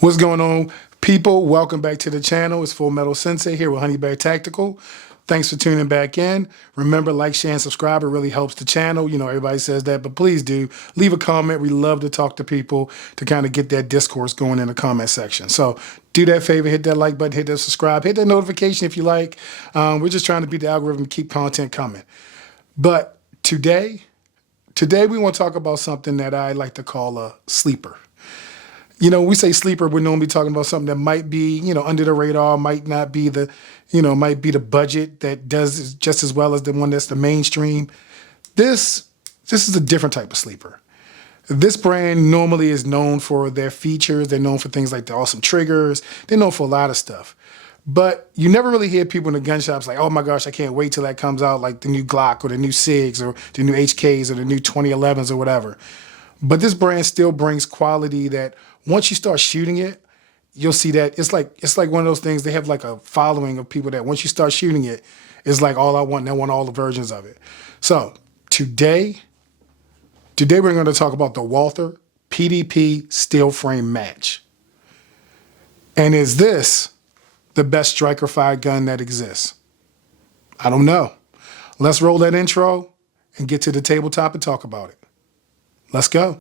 What's going on, people? Welcome back to the channel. It's Full Metal Sensei here with Honey Bear Tactical. Thanks for tuning back in. Remember, like, share, and subscribe. It really helps the channel. You know, everybody says that, but please do leave a comment. We love to talk to people to kind of get that discourse going in the comment section. So do that favor, hit that like button, hit that subscribe, hit that notification if you like. We're just trying to beat the algorithm, keep content coming. But today we want to talk about something that I like to call a sleeper. You know, when we say sleeper, we're normally talking about something that might be, you know, under the radar, might not be the, you know, might be the budget that does just as well as the one that's the mainstream. This is a different type of sleeper. This brand normally is known for their features. They're known for things like the awesome triggers. They're known for a lot of stuff. But you never really hear people in the gun shops like, oh my gosh, I can't wait till that comes out, like the new Glock or the new SIGs or the new HKs or the new 2011s or whatever. But this brand still brings quality that once you start shooting it, you'll see that it's like one of those things. They have like a following of people that once you start shooting it, it's like all I want, and I want all the versions of it. So today we're going to talk about the Walther PDP Steel Frame Match. And is this the best striker fire gun that exists? I don't know. Let's roll that intro and get to the tabletop and talk about it. Let's go.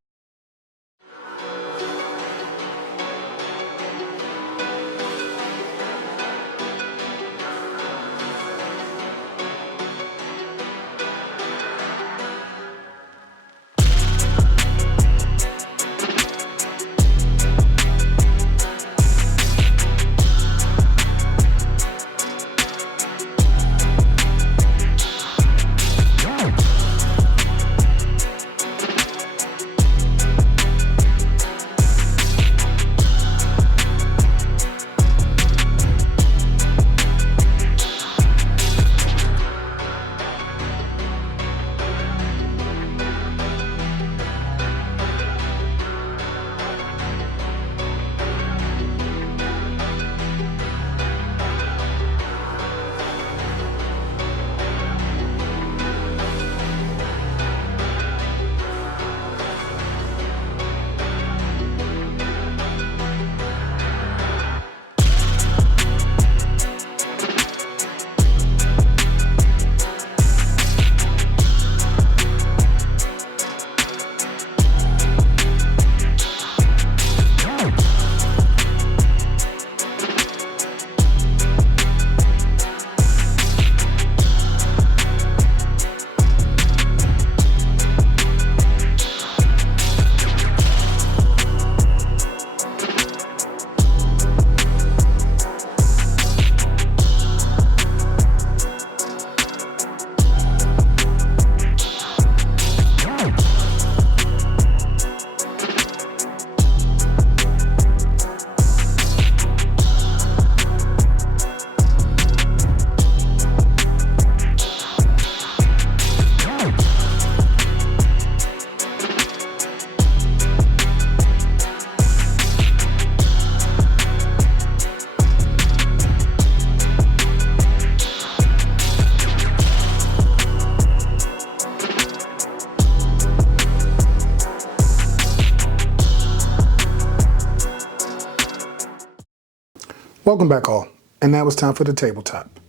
Welcome back all, and now it's time for the tabletop.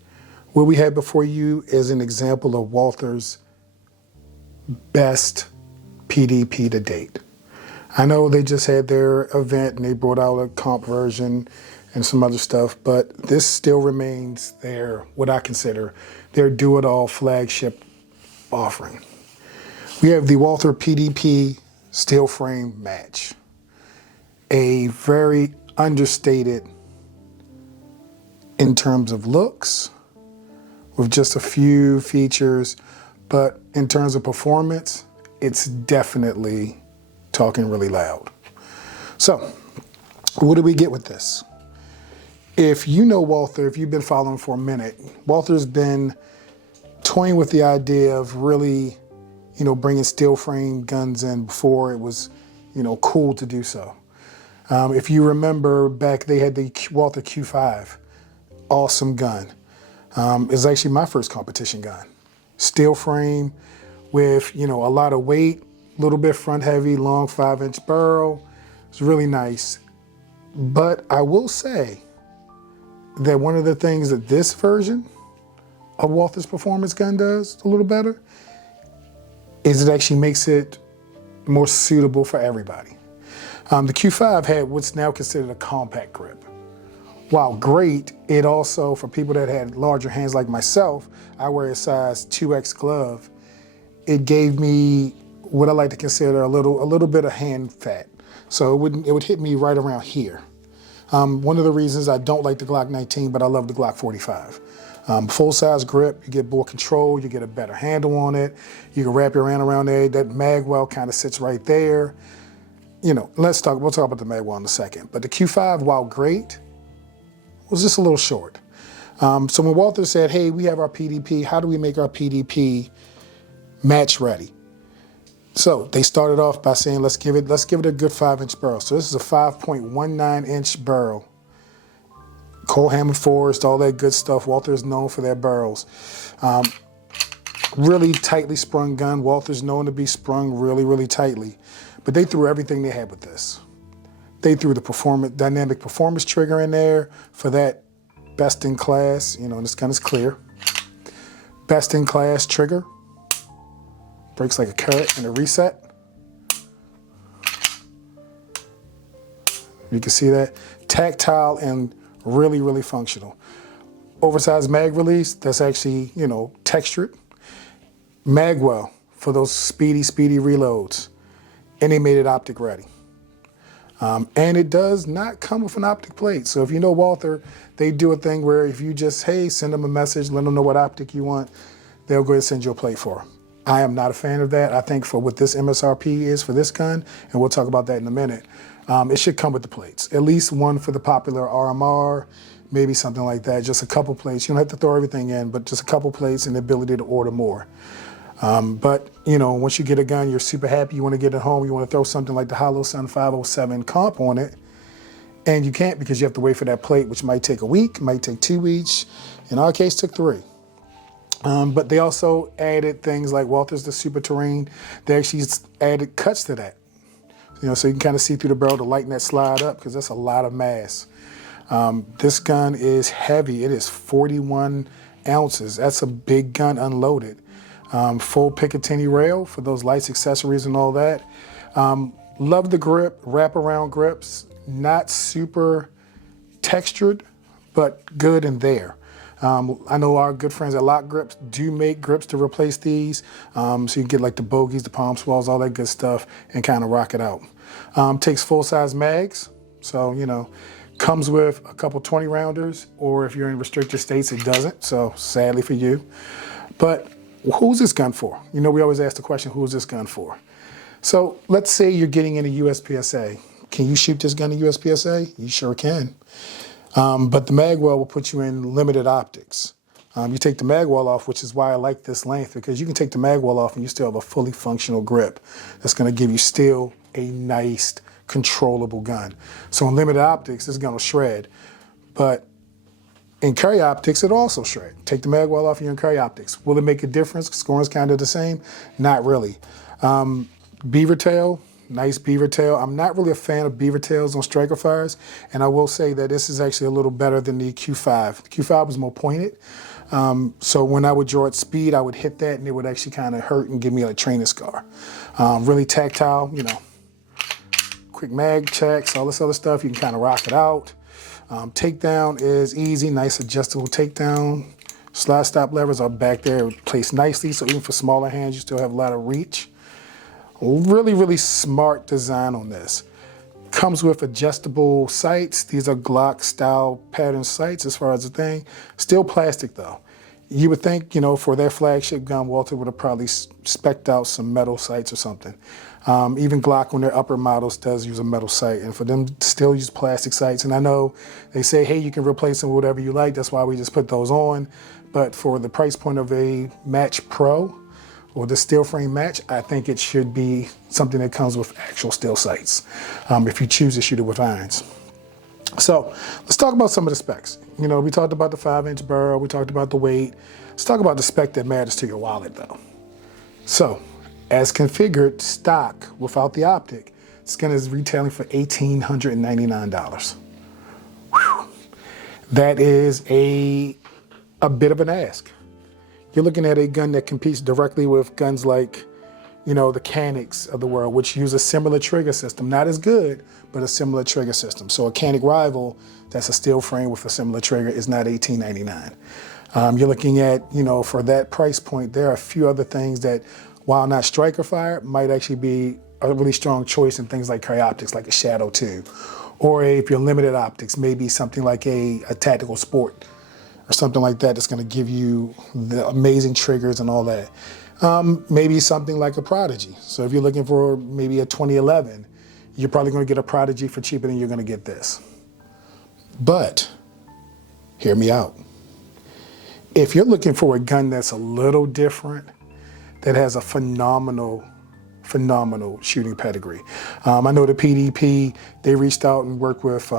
What we had before you is an example of Walther's best PDP to date. I know they just had their event and they brought out a comp version and some other stuff, but this still remains their, what I consider, their do-it-all flagship offering. We have the Walther PDP Steel Frame Match, a very understated in terms of looks, with just a few features, but in terms of performance, it's definitely talking really loud. So, what do we get with this? If you know Walther, if you've been following for a minute, Walther's been toying with the idea of really, you know, bringing steel frame guns in before it was, you know, cool to do so. If you remember back, they had the Walther Q5. Awesome gun. It's actually my first competition gun. Steel frame with, you know, a lot of weight, a little bit front heavy, long 5-inch barrel. It's really nice. But I will say that one of the things that this version of Walther's performance gun does a little better is it actually makes it more suitable for everybody. The Q5 had what's now considered a compact grip. While great, it also, for people that had larger hands like myself, I wear a size 2X glove, it gave me what I like to consider a little bit of hand fat. So it would hit me right around here. One of the reasons I don't like the Glock 19, but I love the Glock 45. Full size grip, you get more control, you get a better handle on it. You can wrap your hand around there. That mag well kind of sits right there. You know, we'll talk about the mag well in a second. But the Q5, while great, was just a little short. So when Walther said, hey, we have our PDP, how do we make our PDP match ready? So they started off by saying, let's give it a good 5-inch barrel. So this is a 5.19-inch barrel. Cole Hammond Forest, all that good stuff. Walther is known for their barrels. Really tightly sprung gun. Walther's known to be sprung really, really tightly. But they threw everything they had with this. They threw the dynamic performance trigger in there for that best in class, you know, and this gun is clear. Best in class trigger. Breaks like a carrot in a reset. You can see that. Tactile and really, really functional. Oversized mag release, that's actually, you know, textured. Magwell for those speedy reloads. And they made it optic ready. And it does not come with an optic plate. So if you know Walther, they do a thing where if you just, hey, send them a message, let them know what optic you want, they'll go ahead and send you a plate for them. I am not a fan of that. I think for what this MSRP is for this gun, and we'll talk about that in a minute, it should come with the plates. At least one for the popular RMR, maybe something like that. Just a couple plates. You don't have to throw everything in, but just a couple plates and the ability to order more. But, you know, once you get a gun, you're super happy, you want to get it home, you want to throw something like the Hollow Sun 507 comp on it, and you can't because you have to wait for that plate, which might take a week, might take 2 weeks. In our case, took 3. But they also added things like Walther's the Super Terrain. They actually added cuts to that. You know, so you can kind of see through the barrel to lighten that slide up because that's a lot of mass. This gun is heavy. It is 41 ounces. That's a big gun unloaded. Full Picatinny rail for those lights, accessories, and all that. Love the grip, wraparound grips. Not super textured, but good in there. I know our good friends at Lock Grips do make grips to replace these. So you can get like the bogeys, the palm swells, all that good stuff, and kind of rock it out. Takes full-size mags. So, you know, comes with a couple 20 rounders, or if you're in restricted states, it doesn't. So sadly for you. But who's this gun for? You know, we always ask the question, who's this gun for? So let's say you're getting into USPSA. Can you shoot this gun in USPSA? You sure can. But the magwell will put you in limited optics. You take the magwell off, which is why I like this length, because you can take the magwell off and you still have a fully functional grip that's going to give you still a nice, controllable gun. So in limited optics, this gun will shred. But in carry optics, it also shred. Take the magwell off and you're in carry optics. Will it make a difference? Scoring's kind of the same? Not really. Beaver tail. Nice beaver tail. I'm not really a fan of beaver tails on striker fires, and I will say that this is actually a little better than the Q5. The Q5 was more pointed, so when I would draw at speed, I would hit that, and it would actually kind of hurt and give me a training scar. Really tactile, you know, quick mag checks, all this other stuff. You can kind of rock it out. Takedown is easy, nice adjustable takedown. Slide stop levers are back there placed nicely, so even for smaller hands, you still have a lot of reach. Really, really smart design on this. Comes with adjustable sights. These are Glock style pattern sights as far as the thing. Still plastic though. You would think, you know, for their flagship gun, Walther would have probably spec'd out some metal sights or something. Even Glock, on their upper models, does use a metal sight, and for them to still use plastic sights. And I know they say, hey, you can replace them with whatever you like. That's why we just put those on. But for the price point of a Match Pro, or the steel frame match, I think it should be something that comes with actual steel sights, if you choose to shoot it with irons. So let's talk about some of the specs. You know, we talked about the 5-inch barrel, we talked about the weight. Let's talk about the spec that matters to your wallet though. So as configured stock without the optic, this gun is retailing for $1,899. that is a bit of an ask. You're looking at a gun that competes directly with guns like, the Canics of the world, which use a similar trigger system. Not as good, but a similar trigger system. So a Canic rival that's a steel frame with a similar trigger is not $18.99. You're looking at, for that price point, there are a few other things that, while not striker fire, might actually be a really strong choice in things like optics, like a Shadow 2. Or if you're limited optics, maybe something like a Tactical Sport or something like that that's going to give you the amazing triggers and all that. Maybe something like a Prodigy. So if you're looking for maybe a 2011, you're probably going to get a Prodigy for cheaper than you're going to get this. But hear me out. If you're looking for a gun that's a little different, that has a phenomenal shooting pedigree. I know the PDP, they reached out and worked with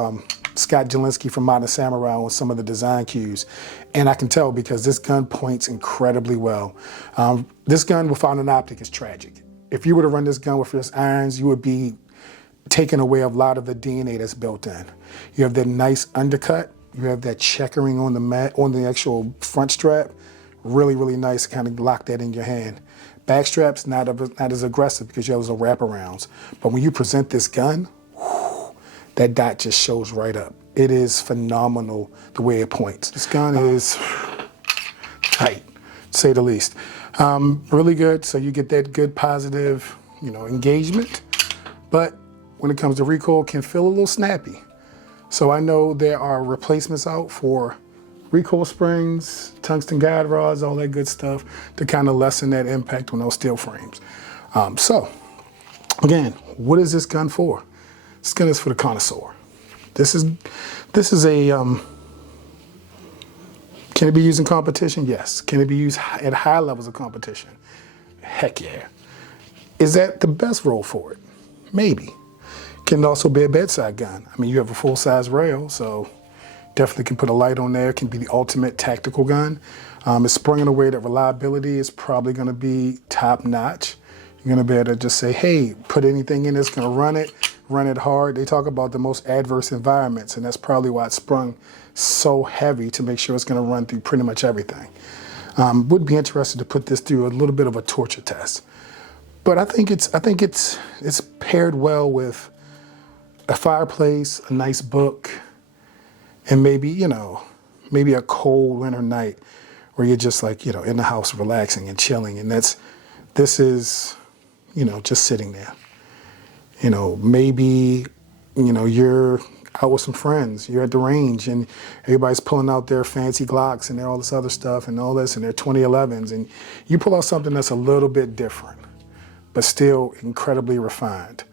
Scott Jelinski from Modern Samurai on some of the design cues. And I can tell because this gun points incredibly well. This gun without an optic is tragic. If you were to run this gun with just irons, you would be taking away a lot of the DNA that's built in. You have that nice undercut. You have that checkering on the actual front strap. Really, really nice, kind of lock that in your hand. Back straps, not as aggressive because you have those wraparounds. But when you present this gun, that dot just shows right up. It is phenomenal the way it points. This gun is tight, to say the least. Really good, so you get that good positive, engagement. But when it comes to recoil, it can feel a little snappy. So I know there are replacements out for recoil springs, tungsten guide rods, all that good stuff to kind of lessen that impact on those steel frames. So again, what is this gun for? This gun is for the connoisseur. This is a, can it be used in competition? Yes. Can it be used at high levels of competition? Heck yeah. Is that the best role for it? Maybe. Can also be a bedside gun. I mean, you have a full-size rail, so definitely can put a light on there. It can be the ultimate tactical gun. It's sprung in a way that reliability is probably going to be top-notch. You're going to be able to just say, hey, put anything in that's going to run it hard. They talk about the most adverse environments, and that's probably why it's sprung so heavy to make sure it's going to run through pretty much everything. Would be interested to put this through a little bit of a torture test. But I think it's paired well with a fireplace, a nice book, and maybe a cold winter night where you're just like, in the house relaxing and chilling. And this is, just sitting there. Maybe, you're out with some friends, you're at the range and everybody's pulling out their fancy Glocks and all this other stuff and all this and their 2011s. And you pull out something that's a little bit different, but still incredibly refined.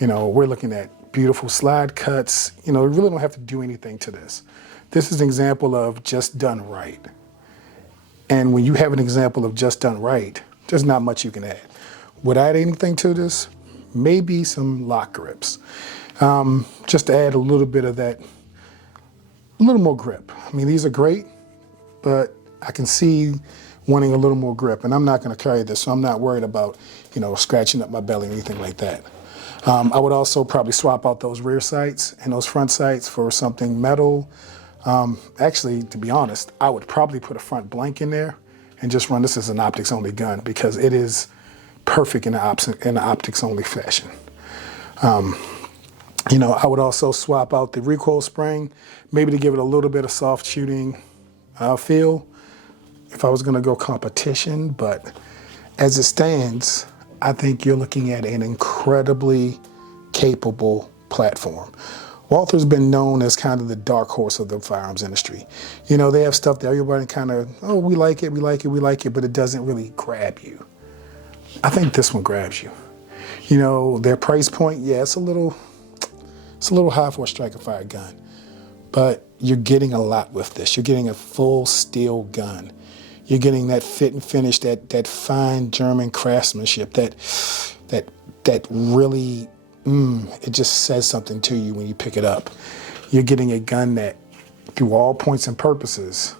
We're looking at beautiful slide cuts. You really don't have to do anything to this. This is an example of just done right. And when you have an example of just done right, there's not much you can add. Would I add anything to this? Maybe some lock grips. Just to add a little bit of that, a little more grip. I mean, these are great, but I can see wanting a little more grip. And I'm not going to carry this, so I'm not worried about, scratching up my belly or anything like that. I would also probably swap out those rear sights and those front sights for something metal. Actually, to be honest, I would probably put a front blank in there and just run this as an optics-only gun because it is perfect in the optics-only fashion. I would also swap out the recoil spring, maybe to give it a little bit of soft shooting feel if I was going to go competition. But as it stands, I think you're looking at an incredibly capable platform. Walther's been known as kind of the dark horse of the firearms industry. They have stuff that everybody kind of, oh, we like it, but it doesn't really grab you. I think this one grabs you. Their price point, yeah, it's a little high for a striker fire gun, but you're getting a lot with this. You're getting a full steel gun. You're getting that fit and finish, that fine German craftsmanship, that really, it just says something to you when you pick it up. You're getting a gun that, through all points and purposes,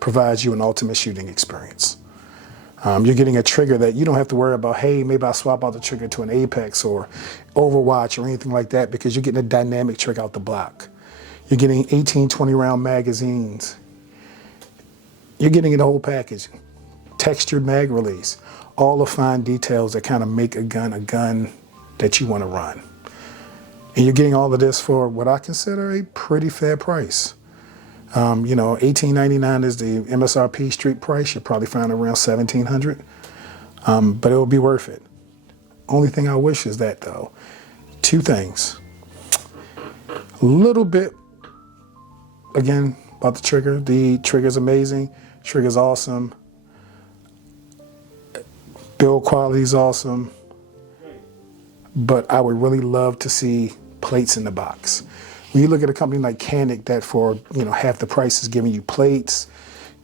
provides you an ultimate shooting experience. You're getting a trigger that you don't have to worry about, hey, maybe I'll swap out the trigger to an Apex or Overwatch or anything like that because you're getting a dynamic trigger out the block. You're getting 18, 20 round magazines. You're getting the whole package. Textured mag release. All the fine details that kind of make a gun that you want to run. And you're getting all of this for what I consider a pretty fair price. You know, $18.99 is the MSRP street price. You'll probably find around $1,700, but it will be worth it. Only thing I wish is that, though, two things. A little bit, again, about the trigger. The trigger's amazing. Trigger's awesome. Build quality is awesome. But I would really love to see plates in the box. When you look at a company like Canic that for, you know, half the price is giving you plates,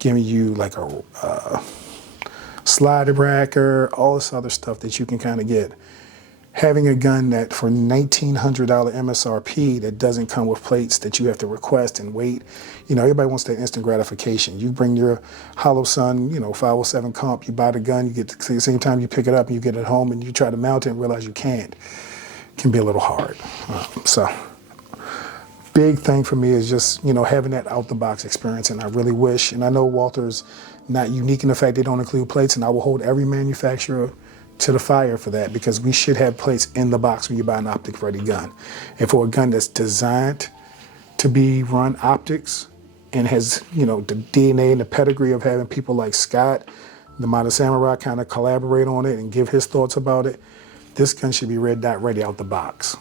giving you like a slider bracker, all this other stuff that you can kind of get. Having a gun that for $1,900 MSRP that doesn't come with plates that you have to request and wait. You know, everybody wants that instant gratification. You bring your Holosun, you know, 507 comp, you buy the gun, you get to the same time you pick it up and you get it home and you try to mount it and realize you can't. It can be a little hard. So big thing for me is just, you know, having that out the box experience. And I really wish, and I know Walther's not unique in the fact they don't include plates, and I will hold every manufacturer to the fire for that, because we should have plates in the box when you buy an optic ready gun. And for a gun that's designed to be run optics and has, you know, the DNA and the pedigree of having people like Scott, the Modern Samurai, kind of collaborate on it and give his thoughts about it, this gun should be red dot ready out the box.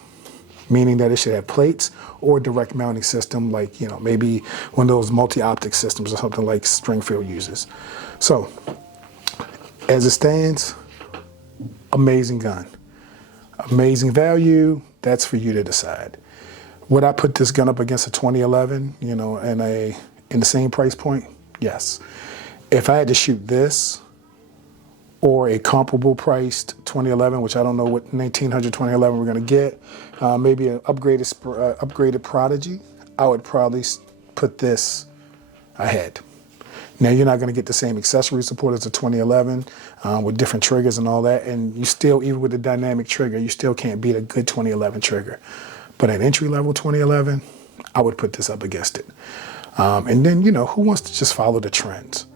Meaning that it should have plates or a direct mounting system, like, you know, maybe one of those multi-optic systems or something like Springfield uses. So, as it stands, amazing gun. Amazing value, that's for you to decide. Would I put this gun up against a 2011, you know, in the same price point? Yes. If I had to shoot this or a comparable priced 2011, which I don't know what 1900 2011 we're going to get, maybe an upgraded Prodigy, I would probably put this ahead. Now, you're not going to get the same accessory support as a 2011 with different triggers and all that, and you still, even with the dynamic trigger, you still can't beat a good 2011 trigger. But an entry-level 2011, I would put this up against it. And then, you know, who wants to just follow the trends?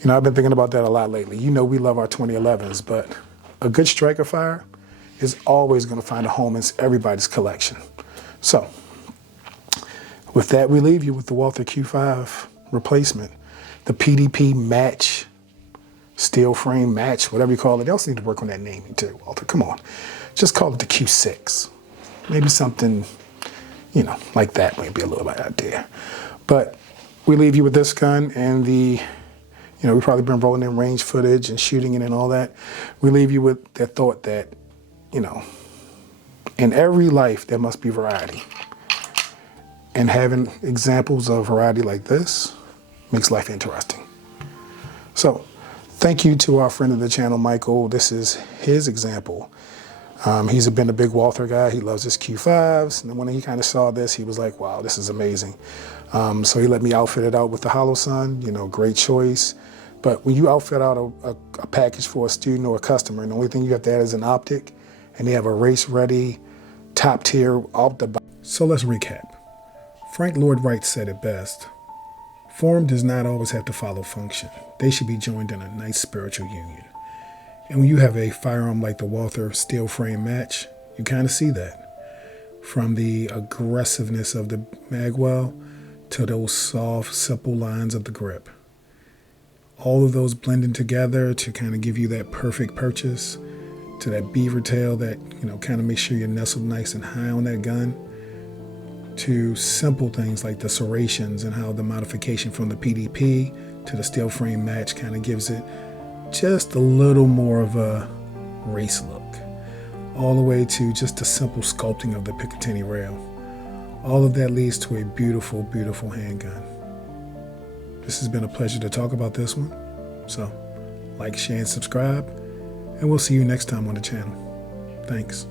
You know, I've been thinking about that a lot lately. You know, we love our 2011s, but a good striker fire is always going to find a home in everybody's collection. So, with that, we leave you with the Walther Q5 replacement, the PDP Match, steel frame match, whatever you call it. They also need to work on that naming too, Walther. Come on. Just call it the Q6. Maybe something, you know, like that might be a little bit idea. But we leave you with this gun and the, you know, we've probably been rolling in range footage and shooting it and all that. We leave you with the thought that, you know, in every life there must be variety. And having examples of variety like this makes life interesting. So, thank you to our friend of the channel, Michael. This is his example. He's been a big Walther guy. He loves his Q5s. And when he kind of saw this, he was like, wow, this is amazing. So he let me outfit it out with the Holosun, you know, great choice. But when you outfit out a package for a student or a customer, and the only thing you have to add is an optic, and they have a race-ready, top-tier, off the box. So let's recap. Frank Lloyd Wright said it best. Form does not always have to follow function. They should be joined in a nice spiritual union. And when you have a firearm like the Walther steel frame match, you kind of see that. From the aggressiveness of the magwell to those soft, supple lines of the grip. All of those blending together to kind of give you that perfect purchase, to that beaver tail that, you know, kind of makes sure you're nestled nice and high on that gun, to simple things like the serrations and how the modification from the PDP to the steel frame match kind of gives it just a little more of a race look, all the way to just the simple sculpting of the Picatinny rail. All of that leads to a beautiful, beautiful handgun. This has been a pleasure to talk about this one. So, like, share, and subscribe, and we'll see you next time on the channel. Thanks.